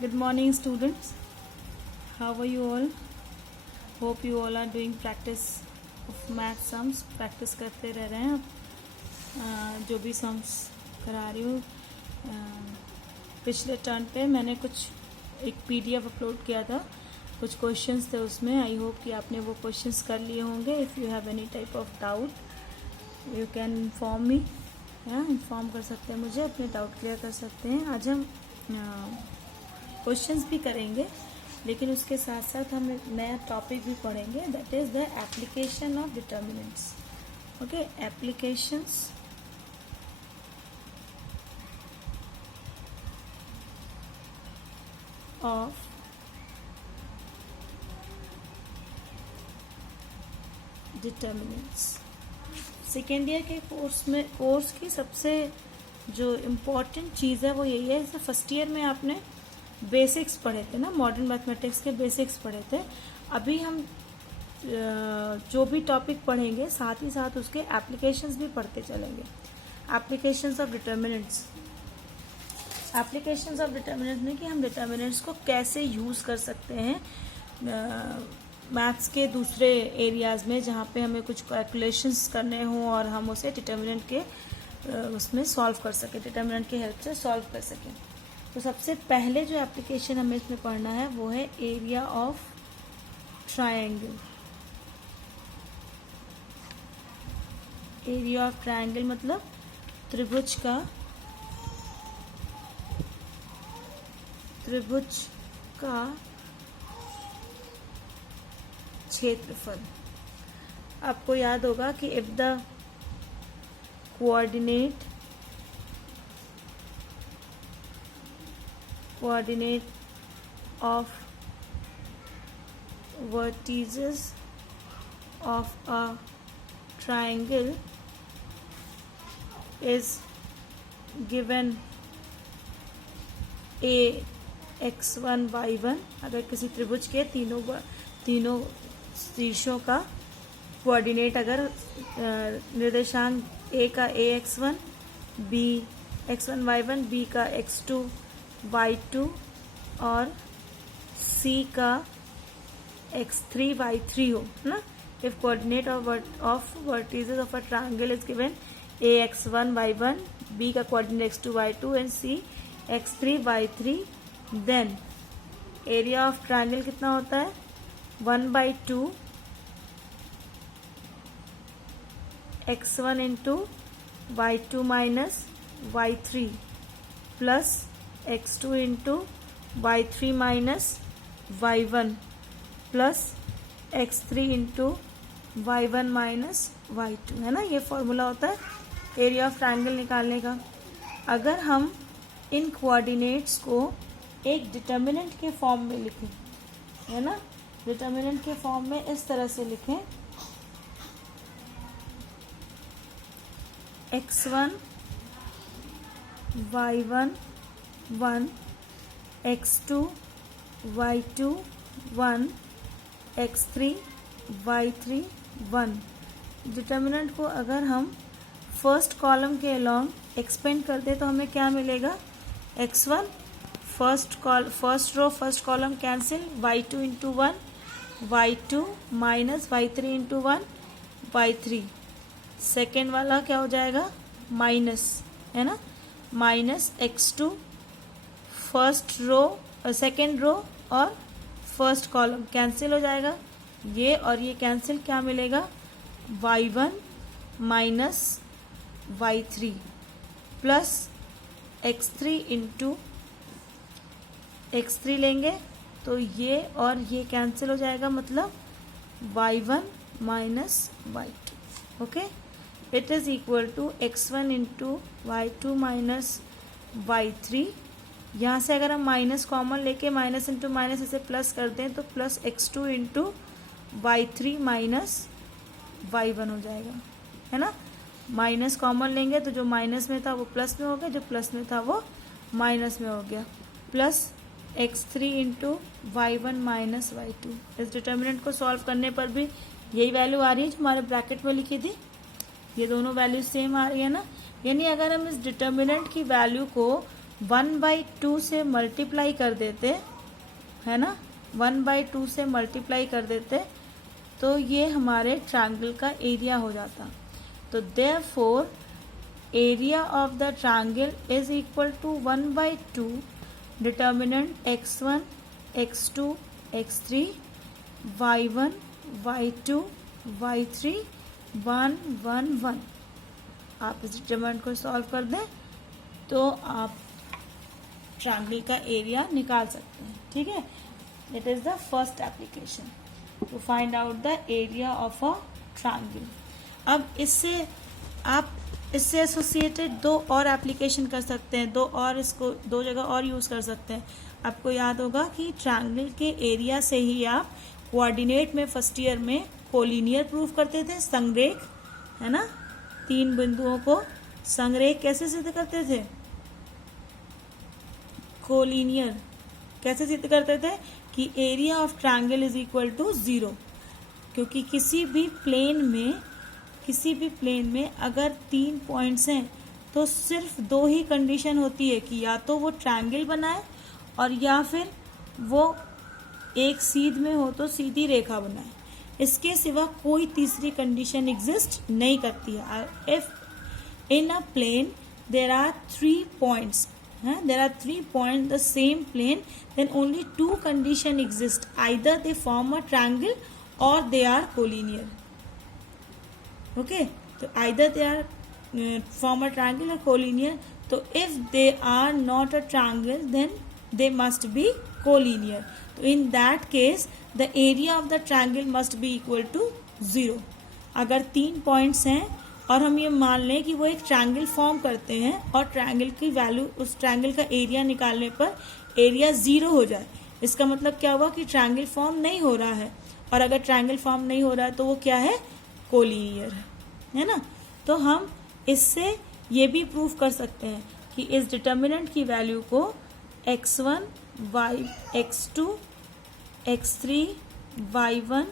Good morning, students. How are you all? Hope you all are doing practice of math sums. Practice करते रह रहे हैं आप जो भी sums करा रही हूँ. पिछले टर्न पे मैंने कुछ एक PDF अपलोड किया था, कुछ क्वेश्चंस थे उसमें. आई होप कि आपने वो क्वेश्चंस कर लिए होंगे. If you have any type of doubt you can inform me. Inform कर सकते हैं मुझे, अपने डाउट क्लियर कर सकते हैं. आज हम क्वेश्चंस भी करेंगे, लेकिन उसके साथ साथ हम एक नया टॉपिक भी पढ़ेंगे, that is the application of determinants. Okay, applications of determinants. Second year के कोर्स की सबसे जो इम्पोर्टेंट चीज़ है वो यही है. जैसे फर्स्ट ईयर में आपने बेसिक्स पढ़े थे ना, मॉडर्न मैथमेटिक्स के बेसिक्स पढ़े थे. अभी हम जो भी टॉपिक पढ़ेंगे साथ ही साथ उसके एप्लीकेशंस भी पढ़ते चलेंगे. Applications of determinants. Applications of determinants में कि हम डिटर्मिनेंट्स को कैसे यूज़ कर सकते हैं मैथ्स के दूसरे एरियाज में, जहाँ पे हमें कुछ कैलकुलेशंस करने हों और हम उसे डिटर्मिनेंट के उसमें सॉल्व कर सकें, डिटर्मिनेंट की हेल्प से सॉल्व कर सकें. तो सबसे पहले जो एप्लीकेशन हमें इसमें पढ़ना है वो है area of triangle. Area of triangle मतलब त्रिभुज का क्षेत्रफल. आपको याद होगा कि if the coordinate of vertices of a triangle is given ax1 y1. अगर किसी त्रिभुज के तीनों शीर्षों का कोऑर्डिनेट, अगर निर्देशांक ए का ax1, B x1 y1, B का x2 y2 और सी का x3 y3 हो ना. If coordinate of vertices of a triangle is given ax1 y1, B का coordinate x2 y2 and C x3 y3, then area of triangle कितना होता है 1/2 x1 into y2 minus y3 plus x2 into y3 minus y1 plus x3 into y1 minus y2, है ना. ये formula होता है area of triangle निकालने का. अगर हम इन कोऑर्डिनेट्स को एक डिटर्मिनेंट के फॉर्म में लिखें, है ना, डिटर्मिनेंट के फॉर्म में इस तरह से लिखें x1 y1 1, x2 y2 1, x3 y3 1. Determinant को अगर हम फर्स्ट कॉलम के अलोंग एक्सपेंड कर दे तो हमें क्या मिलेगा, x1 first row first column cancel, y2 into 1 y2 minus y3 into 1 y3. Second वाला क्या हो जाएगा माइनस, है ना, minus x2 first row second row और फर्स्ट कॉलम कैंसिल हो जाएगा. ये और ये कैंसिल, क्या मिलेगा y1 minus y3 plus x3 into x3 लेंगे तो ये और ये कैंसिल हो जाएगा, मतलब y1 minus y2. Okay, it is equal to x1 into y2 minus y3. यहाँ से अगर हम माइनस कॉमन लेके माइनस इंटू माइनस इसे प्लस कर दें तो plus x2 into y3 minus y1 हो जाएगा, है ना. माइनस कॉमन लेंगे तो जो माइनस में था वो प्लस में हो गया, जो प्लस में था वो माइनस में हो गया, plus x3 into y1 minus y2. इस डिटर्मिनेंट को सॉल्व करने पर भी यही वैल्यू आ रही है जो हमारे ब्रैकेट में लिखी थी. ये दोनों वैल्यू सेम आ रही है ना. यानी अगर हम इस डिटर्मिनेंट की वैल्यू को 1/2 से मल्टीप्लाई कर देते, है ना, 1/2 से मल्टीप्लाई कर देते तो ये हमारे ट्रायंगल का एरिया हो जाता। तो therefore area of the triangle is equal to 1/2 determinant x1 x2 x3 y1 y2 y3 1 1 1। आप इस डिटर्मिनेंट को सॉल्व कर दें तो आप ट्रायंगल का एरिया निकाल सकते हैं। ठीक है, it is the first application to find out the area of a triangle. अब इससे आप इससे एसोसिएटेड दो और एप्लीकेशन कर सकते हैं, इसको दो जगह और यूज कर सकते हैं। आपको याद होगा कि ट्रायंगल के एरिया से ही आप कोऑर्डिनेट में फर्स्ट ईयर में कोलिनियर प्रूफ करते थे, संरेख, है ना, 3 बिंदुओं को संरेख कैसे सिद्ध करते थे, कोलिनियर कैसे सिद्ध करते थे कि area of triangle is equal to 0, क्योंकि किसी भी प्लेन में अगर 3 पॉइंट्स हैं तो सिर्फ 2 ही कंडीशन होती है कि या तो वो ट्रायंगल बनाए और या फिर वो एक सीध में हो तो सीधी रेखा बनाए। इसके सिवा कोई तीसरी कंडीशन एग्जिस्ट नहीं करती है। If in a plane there are 3 points, there are 3 points the same plane, then only 2 condition exist, either they form a triangle or they are collinear. Okay, so either they are form a triangle or collinear. So if they are not a triangle then they must be collinear. So in that case the area of the triangle must be equal to 0. अगर 3 points हैं और हम ये मान लें कि वो एक ट्रायंगल फॉर्म करते हैं और ट्रायंगल की वैल्यू, उस ट्रायंगल का एरिया निकालने पर एरिया 0 हो जाए, इसका मतलब क्या हुआ कि ट्रायंगल फॉर्म नहीं हो रहा है। और अगर ट्रायंगल फॉर्म नहीं हो रहा है तो वो क्या है, कोलिनियर, है ना। तो हम इससे ये भी प्रूफ कर सकते हैं कि इस डिटर्मिनेंट की वैल्यू को x1 x2 x3 y1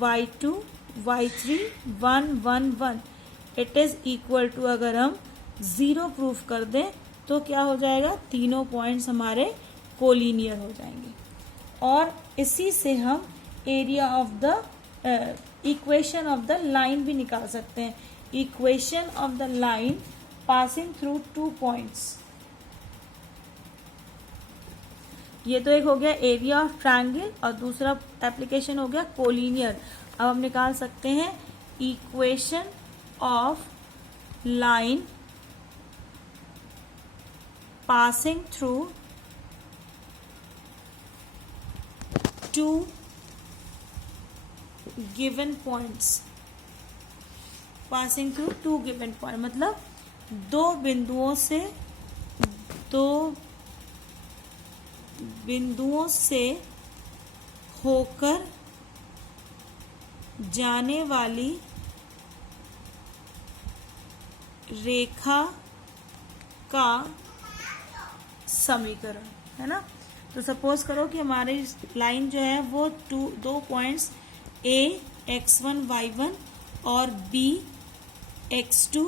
y2 y3 1 1 1 it is equal to, अगर हम 0 प्रूफ कर दें तो क्या हो जाएगा, तीनों पॉइंट्स हमारे कोलिनियर हो जाएंगे। और इसी से हम area of the equation of the line भी निकाल सकते हैं। Equation of the line passing through 2 points, ये तो एक हो गया एरिया ऑफ ट्रायंगल और दूसरा एप्लीकेशन हो गया कोलिनियर। अब हम निकाल सकते हैं equation of line passing through 2 given points, passing through 2 given point मतलब दो बिंदुओं से होकर जाने वाली रेखा का समीकरण, है ना। तो सपोज करो कि हमारी लाइन जो है वो 2 पॉइंट्स A x1 y1 और B x2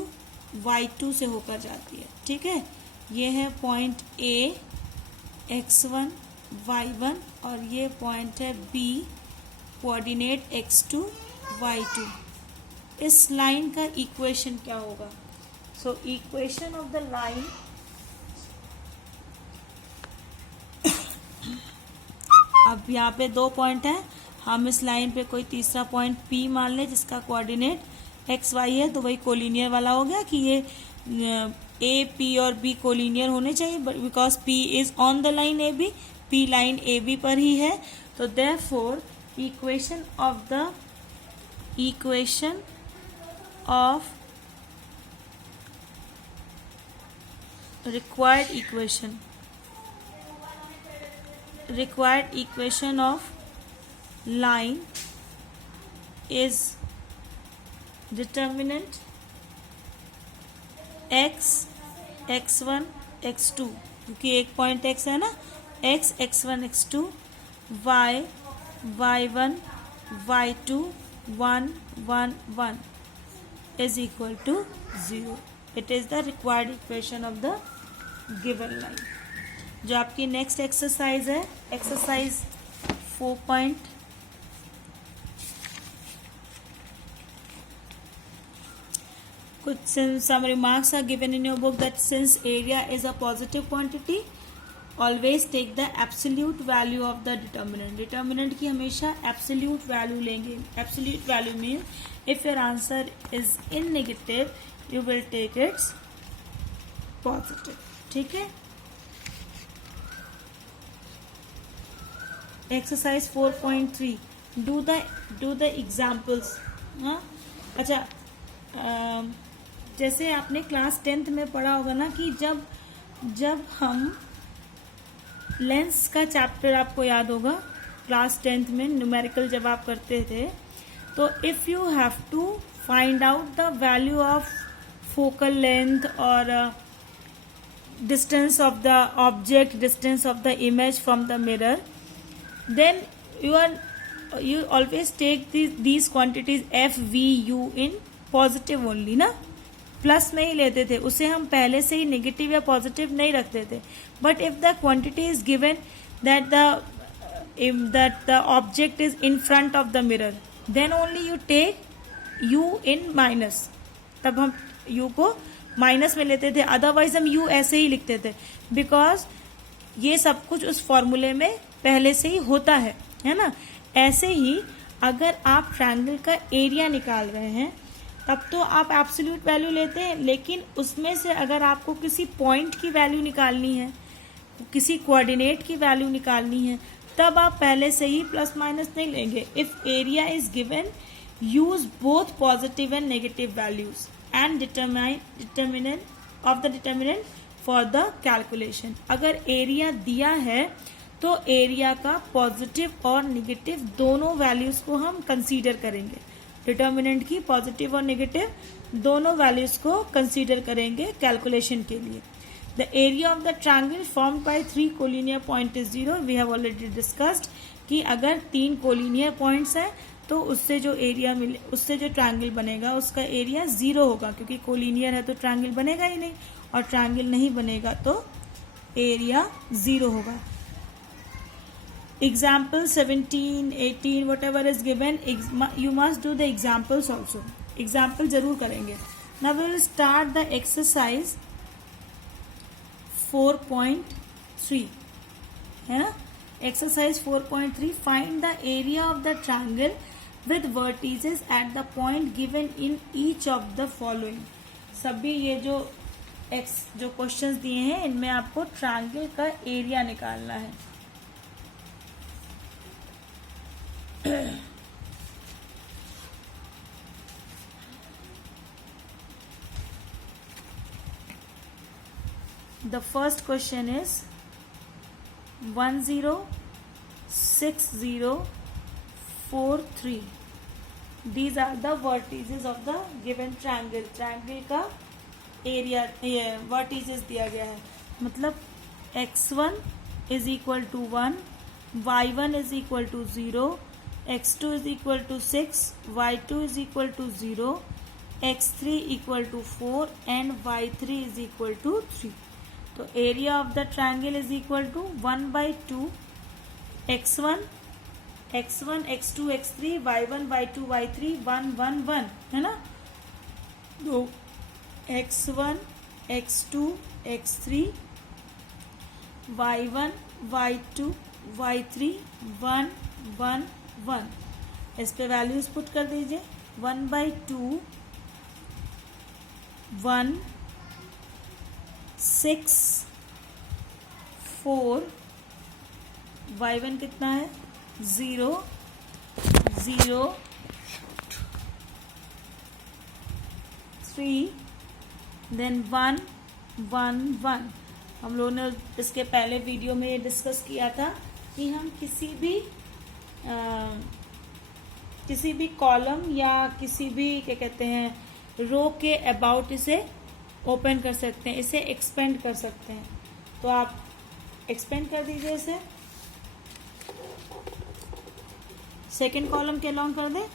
y2 से होकर जाती है। ठीक है, ये है पॉइंट A x1 y1 और ये पॉइंट है B कोऑर्डिनेट x2 y2। इस लाइन का इक्वेशन क्या होगा, so equation of the line अब यहाँ पे 2 पॉइंट हैं, हम इस लाइन पे कोई तीसरा पॉइंट P मान लें जिसका कोऑर्डिनेट x y है, तो वही कोलिनियर वाला हो गया कि ये A P और B कोलिनियर होने चाहिए, because P is on the line A B, P line A B पर ही है। तो therefore equation of required equation of line is determinant x x1 x2, क्योंकि एक पॉइंट x है ना, x x1 x2 y y1 y2 1 1 1 is equal to 0. It is the required equation of the given line. जो आपकी next exercise है, exercise 4. Some remarks are given in your book that since area is a positive quantity, always take the absolute value of the determinant. Determinant की हमेशा absolute value लेंगे. Absolute value means if your answer is in negative, you will take its positive. ठीक है. Exercise 4.3. Do the examples. हाँ, अच्छा. जैसे आपने class 10th में पढ़ा होगा ना कि जब हम लेंस का चैप्टर आपको याद होगा क्लास 10th में न्यूमेरिकल जब आप करते थे, तो if you have to find out the value of focal length और distance of the object, distance of the image from the mirror, then you always take these quantities f, v, u in positive only ना, plus में ही लेते थे. उसे हम पहले से ही negative या पॉजिटिव नहीं रखते थे. But if the quantity is given that the object is in front of the mirror, then only you take u in minus. तब हम u को माइनस में लेते थे, अदरवाइज हम u ऐसे ही लिखते थे, बिकॉज ये सब कुछ उस फॉर्मूले में पहले से ही होता है ना. ऐसे ही अगर आप ट्रायंगल का एरिया निकाल रहे हैं तब तो आप एब्सोल्यूट वैल्यू लेते हैं, लेकिन उसमें से अगर आपको किसी पॉइंट की वैल्यू निकालनी है, किसी कोऑर्डिनेट की वैल्यू निकालनी है, तब आप पहले से ही प्लस माइनस नहीं लेंगे. If area is given, use both positive and negative values and determinant of the determinant for the calculation. अगर एरिया दिया है तो एरिया का पॉजिटिव और नेगेटिव दोनों वैल्यूज को हम कंसीडर करेंगे. डिटर्मिनेंट की पॉजिटिव और नेगेटिव दोनों वैल्यूज को कंसीडर करेंगे कैलकुलेशन के लिए. The area of the triangle formed by 3 collinear point is 0. We have already discussed कि अगर 3 कोलिनियर पॉइंट्स हैं तो उससे जो एरिया मिले, उससे जो ट्रायंगल बनेगा उसका एरिया 0 होगा, क्योंकि कोलिनियर है तो ट्रायंगल बनेगा ही नहीं, और ट्रायंगल नहीं बनेगा तो एरिया 0 होगा. Example 17, 18, whatever is given, you must do the examples also. Example जरूर करेंगे. Now we will start the exercise 4.3. है ना. Exercise 4.3. Find the area of the triangle with vertices at the point given in each of the following. सभी ये जो questions दिए हैं इनमें आपको ट्रायंगल का एरिया निकालना है. The first question is 1 0 6 0 4 3. These are the vertices of the given triangle. Triangle का एरिया vertices दिया गया है, मतलब x1 is equal to 1, y1 is equal to 0, x2 is equal to 6, y2 is equal to 0, x3 equal to 4 and y3 is equal to 3. तो area of the triangle is equal to 1/2 x1 x2 x3 y1 y2 y3 1 1 1 है ना. तो x1 x2 x3 y1 y2 y3 1 1 1. इस पे values put कर दीजिए. 1/2 1 6 4 y1 कितना है 0 0 3 देन 1 1 1. हम लोगों ने इसके पहले वीडियो में ये डिस्कस किया था कि हम किसी भी कॉलम या किसी भी क्या कहते हैं रो के अबाउट इसे ओपन कर सकते हैं, इसे एक्सपेंड कर सकते हैं. तो आप एक्सपेंड कर दीजिए इसे. सेकेंड कॉलम के अलॉन्ग कर दें.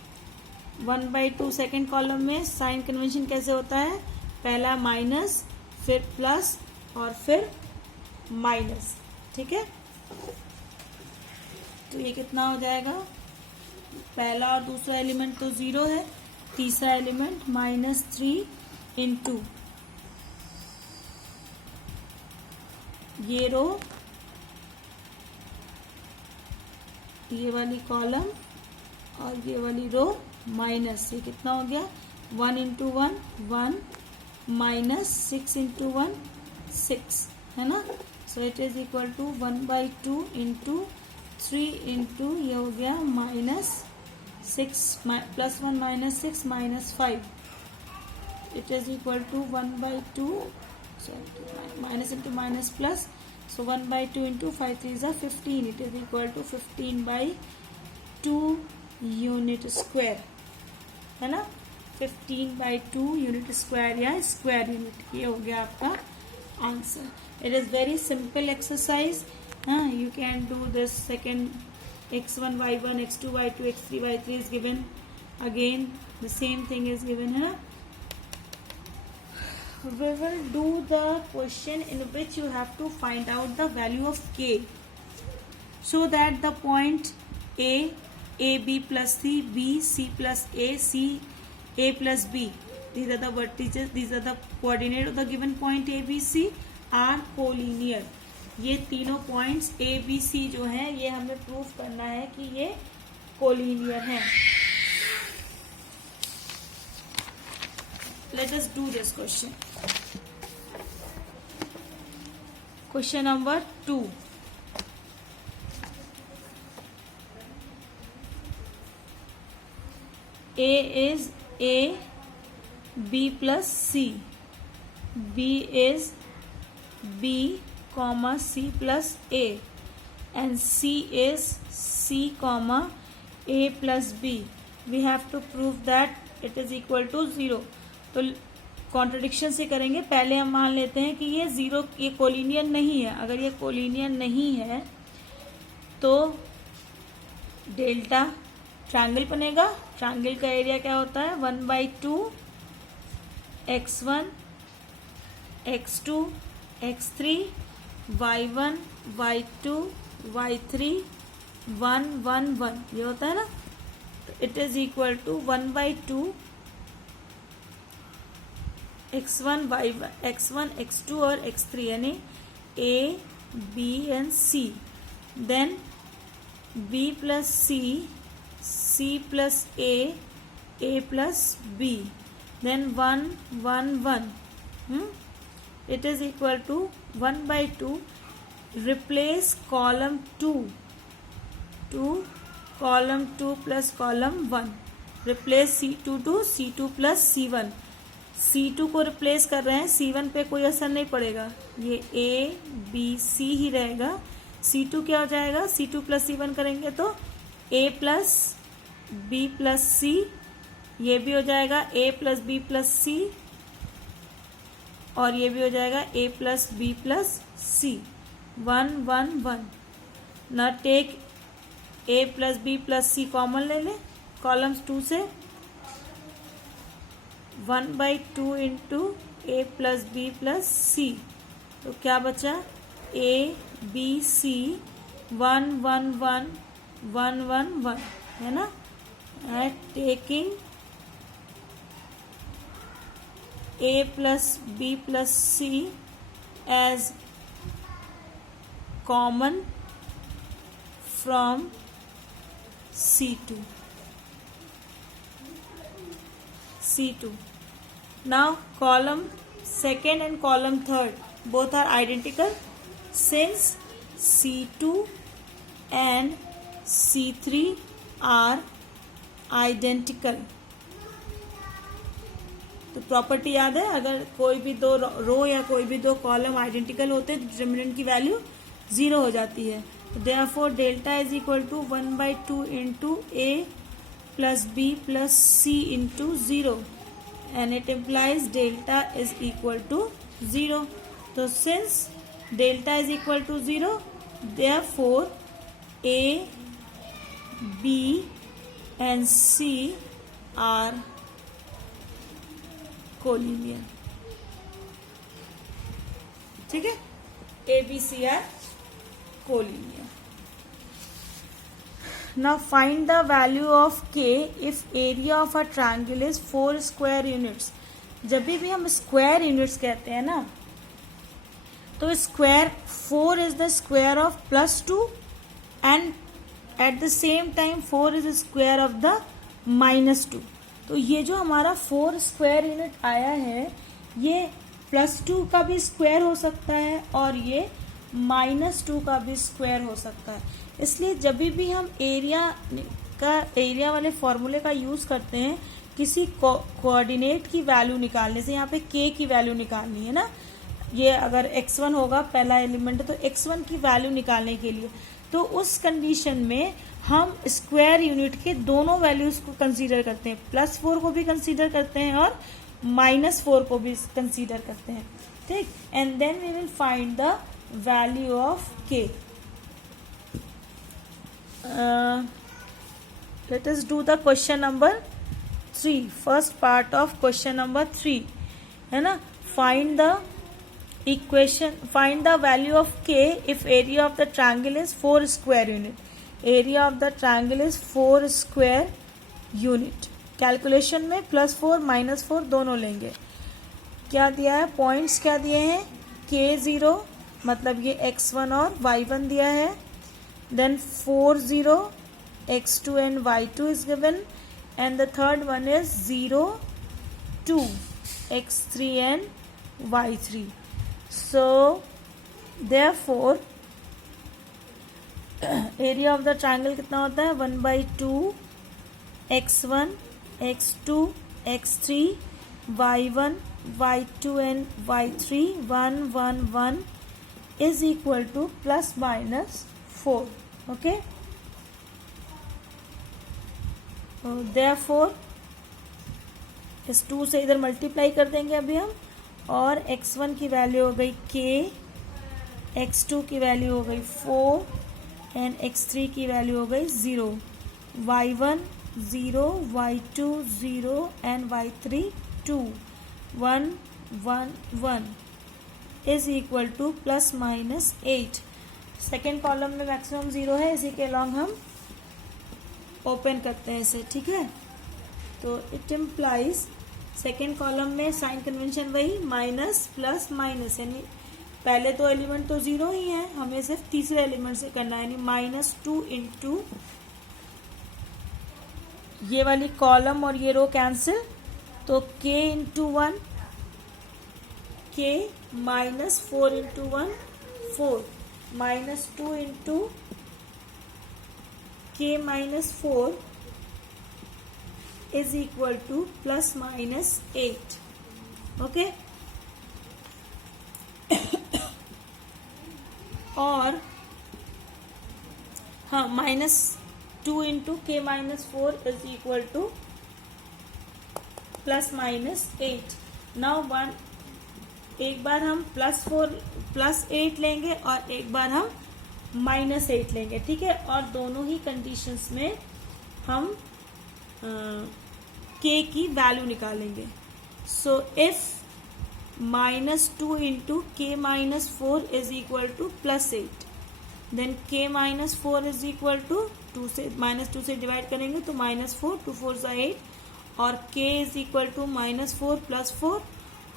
1/2 सेकेंड कॉलम में साइन कन्वेंशन कैसे होता है, पहला माइनस फिर प्लस और फिर माइनस. ठीक है, तो ये कितना हो जाएगा, पहला और दूसरा एलिमेंट तो 0 है, तीसरा एलिमेंट -3 इंटू ये रो, ये वाली कॉलम और ये वाली रो माइनस, ये कितना हो गया 1 इंटू 1 1 -6 इंटू 1 6 है ना। So it is equal to 1/2 into 3 into ये हो गया -6 +1 -6 -5, it is equal to 1/2 minus into minus plus, so 1/2 into 5 3s are 15, it is equal to 15/2 unit square है ना, 15/2 यूनिट स्क्वायर या स्क्वायर यूनिट, ये हो गया आपका answer. It is very simple exercise, you can do this second x1 y1 x2 y2 x3 y3 is given, again the same thing is given है ना। We will do the question in which you have to find out the value of k, so that the point a b plus c plus c a plus b, these are the vertices, these are the coordinate of the given point a b c are collinear। ये तीनों points a b c जो हैं ये हमें prove करना है कि ये कोलिनियर हैं। Let us do this question. Question number 2. A is A, B plus C. B is B, comma C plus A. And C is C, comma A plus B. We have to prove that it is equal to 0. तो contradiction से करेंगे। पहले हम मान लेते हैं कि ये 0, ये कोलिनियर नहीं है। अगर ये कोलिनियर नहीं है तो डेल्टा ट्रायंगल बनेगा। ट्रायंगल का एरिया क्या होता है 1/2 x1 x2 x3 y1 y2 y3 1 1 1, ये होता है ना। It is equal to 1/2 x1 y1 x1 x2 और x3 यानी a b and c, then b plus c plus a plus b, then 1 1 1, it is equal to 1/2, replace column 2 to column 2 plus column 1, replace c2 to c2 plus c1। C2 को replace कर रहे हैं, C1 पे कोई असर नहीं पड़ेगा, ये A B C ही रहेगा। C2 क्या हो जाएगा, C2 प्लस C1 करेंगे तो A plus B plus C, ये भी हो जाएगा A plus B plus C, और ये भी हो जाएगा A plus B plus C, 1 1 1। ना take A plus B plus C common ले लें कॉलम्स 2 से, 1/2 into a plus B plus C, तो क्या बचा a b c 1 1 1 1 1 1 है ना। At taking a plus B plus c as common from C2। Now column second and column third both are identical, since C2 and C3 are identical। तो property याद है, अगर कोई भी दो रो या कोई भी दो कॉलम आइडेंटिकल होते हैं तो डिटर्मिनेंट की वैल्यू 0 हो जाती है। Therefore delta is equal to 1/2 into a plus b plus c into 0, and it implies delta is equal to 0। तो since delta is equal to 0, therefore a b and c are collinear। ठीक है, a b c are collinear. Now find the value of k if area of a triangle is 4 square units. जब भी हम square units कहते हैं ना, तो square 4 is the square of +2 and at the same time 4 is square of the -2. तो ये जो हमारा 4 स्क्वायर यूनिट आया है, ये +2 का भी स्क्वायर हो सकता है और ये -2 का भी स्क्वायर हो सकता है. इसलिए जब भी हम एरिया वाले फॉर्मूले का यूज करते हैं किसी कोऑर्डिनेट की वैल्यू निकालने से, यहाँ पे k की वैल्यू निकालनी है ना, ये अगर x1 होगा पहला एलिमेंट, तो x1 की वैल्यू निकालने के लिए, तो उस कंडीशन में हम स्क्वायर यूनिट के दोनों वैल्यूज को कंसीडर करते हैं, +4 को भी कंसीडर करते हैं और -4 को भी कंसीडर करते हैं. ठीक, and then we will find the value of k. Let us do the question number 3. First part of question number 3 है ना. Find the value of k if area of the triangle is 4 square unit. Area of the triangle is 4 square unit. Calculation में +4 -4 दोनों लेंगे. क्या दिया है, points क्या दिए हैं, k0 मतलब ये x1 और y1 दिया है. Then 4 0 x2 and y2 is given, and the third one is 0 2 x3 and y3. So therefore area of the triangle कितना होता है, 1/2 x1 x2 x3 y1 y2 and y3 1 1 1 is equal to ±4. Okay, therefore इस 2 से इधर multiply कर देंगे अभी हम, और x1 की वैल्यू हो गई k, x2 की वैल्यू हो गई 4 एंड x3 की वैल्यू हो गई 0, y1 0 y2 0 and y3 2 1 1 1 is equal to ±8. Second column में मैक्सिमम 0 है, इसी के अलॉन्ग हम ओपन करते हैं इसे. ठीक है, तो इट इम्प्लाइज सेकेंड कॉलम में साइन कन्वेंशन वही माइनस प्लस माइनस, यानी पहले तो एलिमेंट तो 0 ही है, हमें सिर्फ तीसरे एलिमेंट से करना है, यानी -2 इंटू ये वाली कॉलम और ये रो कैंसिल, तो k into 1 k -4 into 1 4 -2 into k -4 is equal to ±8. Okay, और हाँ -2 into k -4 is equal to ±8. Now एक बार हम +8 लेंगे और एक बार हम -8 लेंगे. ठीक है, और दोनों ही कंडीशंस में हम k की वैल्यू निकालेंगे. So if -2 into k -4 is equal to +8, then k -4 is equal to -2 से डिवाइड करेंगे तो -4 2 4 8 और k इज इक्वल टू -4 + 4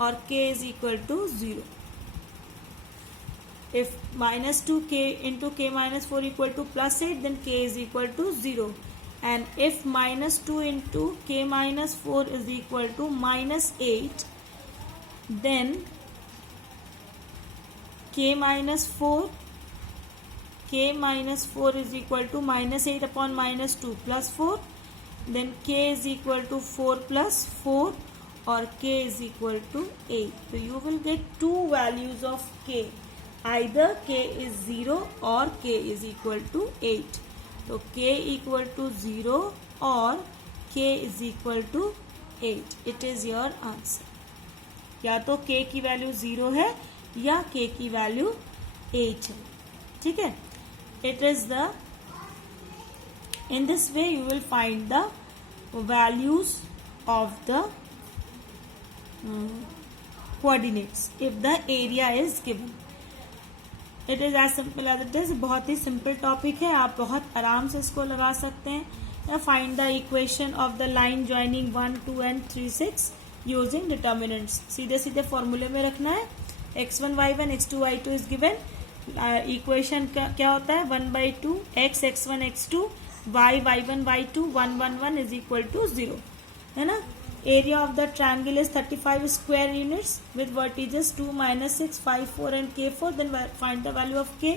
और k is equal to 0. If -2k into k -4 equal to +8, then k is equal to 0. And if -2 into k -4 is equal to -8, then k -4 is equal to -8 upon -2 + 4. Then k is equal to 4 + 4 और k is equal to 8. So you will get two values of k. Either k is 0 or k is equal to 8. So k equal to 0 or k is equal to 8. It is your answer. या तो k की value 0 है या k की value 8 है. ठीक है, it is the, in this way you will find the values of the coordinates if the area is given. It is as simple as it is. बहुत ही सिंपल टॉपिक है, आप बहुत आराम से इसको लगा सकते हैं। Find the equation of the line joining 1, 2 and 3, 6 using determinants. सीधे सीधे फॉर्मूले में रखना है। x1 y1 x2 y2 is given. Equation क्या होता है 1/2 x x1 x2 y y1 y2 1 1 1 is equal to 0, है ना। Area of the triangle is 35 square units with vertices 2, -6, 5, 4 and k4। Then find the value of k।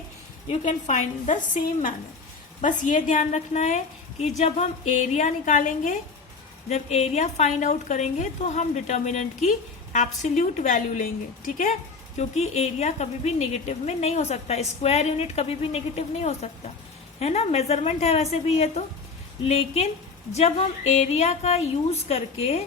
You can find the same manner. बस ये ध्यान रखना है कि जब हम एरिया निकालेंगे, जब एरिया फाइंड आउट करेंगे तो हम डिटर्मिनेंट की एब्सोल्यूट वैल्यू लेंगे, ठीक है, क्योंकि एरिया कभी भी नेगेटिव में नहीं हो सकता, स्क्वायर यूनिट कभी भी नेगेटिव नहीं हो सकता, है ना। मेजरमेंट है वैसे भी ये तो, लेकिन जब हम एरिया का यूज करके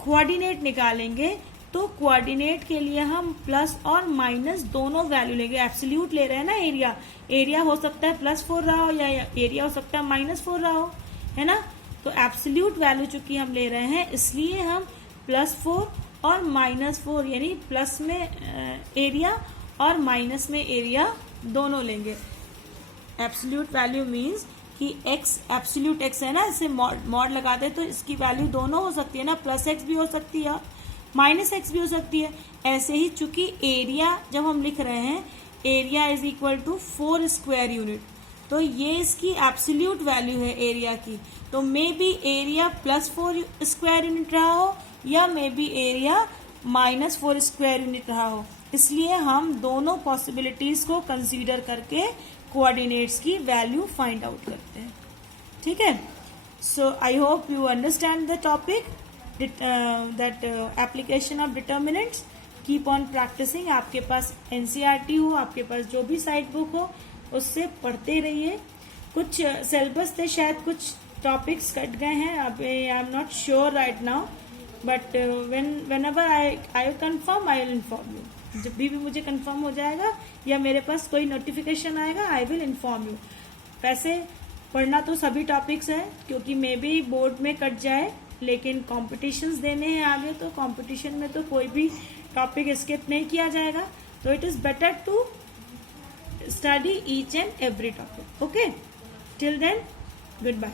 कोऑर्डिनेट निकालेंगे तो कोऑर्डिनेट के लिए हम प्लस और माइनस दोनों वैल्यू लेंगे। एब्सोल्यूट ले रहे हैं ना एरिया, एरिया हो सकता है +4 रहा हो या एरिया हो सकता है -4 रहा हो, है ना। तो एब्सोल्यूट वैल्यू चूंकि हम ले रहे हैं इसलिए हम +4 और -4 यानी प्लस में एरिया और माइनस में एरिया दोनों लेंगे। एब्सोल्यूट वैल्यू मीन्स कि x एब्सोल्यूट x है ना, इसे मॉड लगाते हैं तो इसकी वैल्यू दोनों हो सकती है ना, +x भी हो सकती है -x भी हो सकती है। ऐसे ही चूंकि एरिया जब हम लिख रहे हैं area is equal to 4 square unit, तो ये इसकी एब्सोल्यूट वैल्यू है एरिया की। तो maybe area +4 square unit रहा हो या maybe area -4 square unit रहा हो, इसलिए हम दोनों पॉसिबिलिटीज को कंसीडर करके कोऑर्डिनेट्स की वैल्यू फाइंड आउट करते हैं, ठीक है। So I hope you understand the topic that application of determinants. Keep on practising. आपके पास एनसीईआरटी हो, आपके पास जो भी साइट बुक हो उससे पढ़ते रहिए। कुछ सिलेबस थे, शायद कुछ टॉपिक्स कट गए हैं, अब I am not sure right now, but whenever I confirm I will inform you। जब भी मुझे कंफर्म हो जाएगा या मेरे पास कोई नोटिफिकेशन आएगा आई विल इन्फॉर्म यू। वैसे पढ़ना तो सभी टॉपिक्स है, क्योंकि मे बी बोर्ड में कट जाए, लेकिन कॉम्पिटिशन्स देने हैं आगे, तो कॉम्पिटिशन में तो कोई भी टॉपिक स्किप नहीं किया जाएगा। तो it is better to study each and every topic. Okay, till then good bye.